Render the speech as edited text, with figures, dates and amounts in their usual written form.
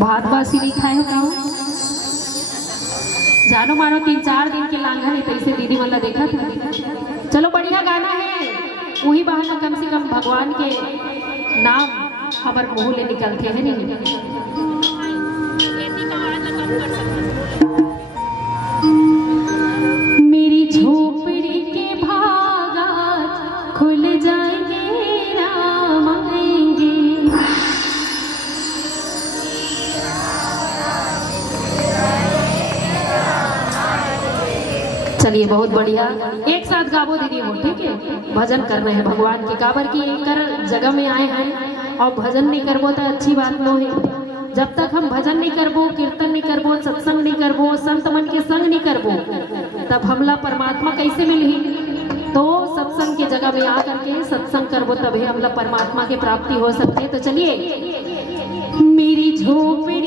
भात बासी नहीं खाए हो का जानो मानो 3-4 दिन के लांघन है तैसे दीदी वाला देखा था। चलो बढ़िया गाना है, वही बहाना कम से कम भगवान के नाम खबर मुंह ले निकलते हैं नहीं। मेरी झोपड़ी के भागा खुल जाएंगे राम आएंगे। चलिए बहुत बढ़िया, एक साथ गावो दीदी हो, ठीक है। भजन कर रहे हैं भगवान के काबर की कर जगह में आए हैं और भजन नहीं करबो तो अच्छी बात न है। जब तक हम भजन नहीं करबो, कीर्तन नहीं करबो, सत्संग नहीं करबो, संत मन के संग नहीं करबो, तब हमला परमात्मा कैसे मिली। तो सत्संग के जगह में आकर के सत्संग करबो तभी हमला परमात्मा के प्राप्ति हो सकती है। तो चलिए मेरी झोपड़ी